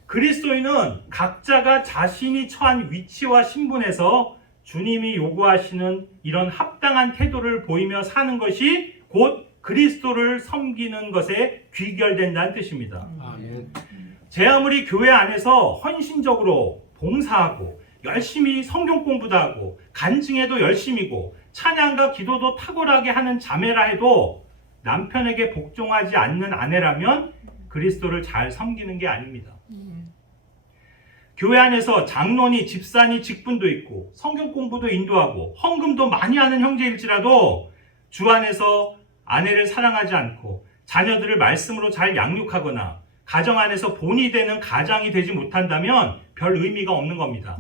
그리스도인은 각자가 자신이 처한 위치와 신분에서 주님이 요구하시는 이런 합당한 태도를 보이며 사는 것이 곧 그리스도를 섬기는 것에 귀결된다는 뜻입니다. 아멘. 제 아무리 교회 안에서 헌신적으로 봉사하고 열심히 성경 공부도 하고 간증에도 열심이고 찬양과 기도도 탁월하게 하는 자매라 해도 남편에게 복종하지 않는 아내라면 그리스도를 잘 섬기는 게 아닙니다. 교회 안에서 장로니 집사니 직분도 있고 성경 공부도 인도하고 헌금도 많이 하는 형제일지라도 주 안에서 아내를 사랑하지 않고 자녀들을 말씀으로 잘 양육하거나 가정 안에서 본이 되는 가장이 되지 못한다면 별 의미가 없는 겁니다.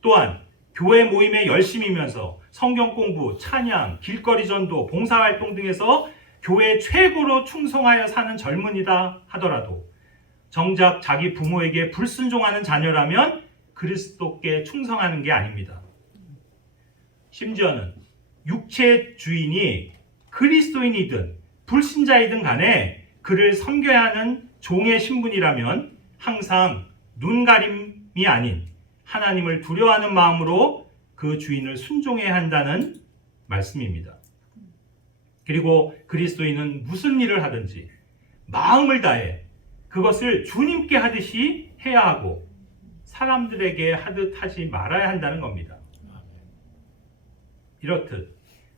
또한 교회 모임에 열심이면서 성경 공부, 찬양, 길거리 전도, 봉사활동 등에서 교회 최고로 충성하여 사는 젊은이다 하더라도 정작 자기 부모에게 불순종하는 자녀라면 그리스도께 충성하는 게 아닙니다. 심지어는 육체의 주인이 그리스도인이든 불신자이든 간에 그를 섬겨야 하는 종의 신분이라면 항상 눈가림이 아닌 하나님을 두려워하는 마음으로 그 주인을 순종해야 한다는 말씀입니다. 그리고 그리스도인은 무슨 일을 하든지 마음을 다해 그것을 주님께 하듯이 해야 하고 사람들에게 하듯 하지 말아야 한다는 겁니다. 이렇듯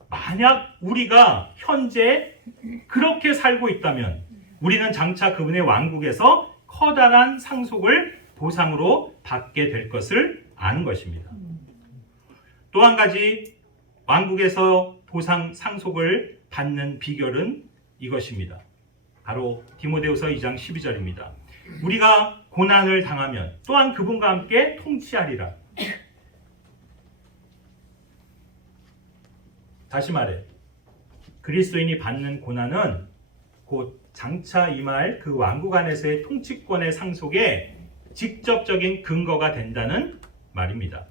만약 우리가 현재 그렇게 살고 있다면 우리는 장차 그분의 왕국에서 커다란 상속을 보상으로 받게 될 것을 아는 것입니다. 또 한 가지 왕국에서 보상 상속을 받는 비결은 이것입니다. 바로 디모데후서 2장 12절입니다. 우리가 고난을 당하면 또한 그분과 함께 통치하리라. 다시 말해 그리스도인이 받는 고난은 곧 장차 임할 그 왕국 안에서의 통치권의 상속에 직접적인 근거가 된다는 말입니다.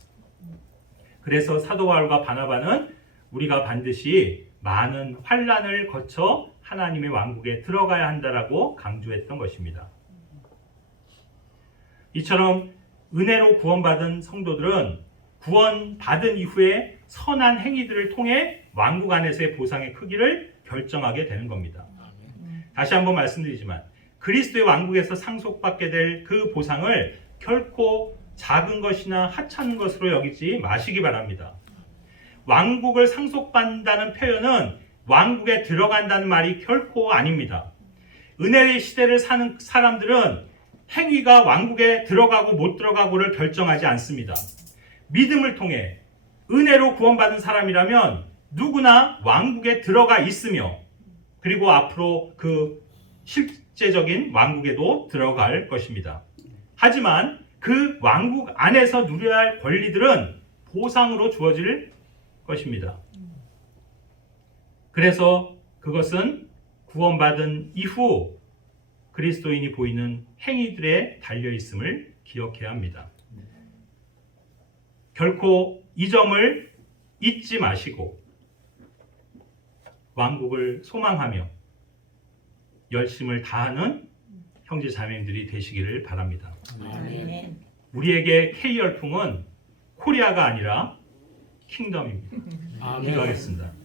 그래서 사도 바울과 바나바는 우리가 반드시 많은 환난을 거쳐 하나님의 왕국에 들어가야 한다라고 강조했던 것입니다. 이처럼 은혜로 구원받은 성도들은 구원받은 이후에 선한 행위들을 통해 왕국 안에서의 보상의 크기를 결정하게 되는 겁니다. 다시 한번 말씀드리지만 그리스도의 왕국에서 상속받게 될 그 보상을 결코 작은 것이나 하찮은 것으로 여기지 마시기 바랍니다. 왕국을 상속받는다는 표현은 왕국에 들어간다는 말이 결코 아닙니다. 은혜의 시대를 사는 사람들은 행위가 왕국에 들어가고 못 들어가고를 결정하지 않습니다. 믿음을 통해 은혜로 구원받은 사람이라면 누구나 왕국에 들어가 있으며 그리고 앞으로 그 실제적인 왕국에도 들어갈 것입니다. 하지만 그 왕국 안에서 누려야 할 권리들은 보상으로 주어질 것입니다. 그래서 그것은 구원받은 이후 그리스도인이 보이는 행위들에 달려있음을 기억해야 합니다. 결코 이 점을 잊지 마시고 왕국을 소망하며 열심을 다하는 형제 자매님들이 되시기를 바랍니다. 아멘. 우리에게 K열풍은 코리아가 아니라 킹덤입니다. 아멘. 기도하겠습니다.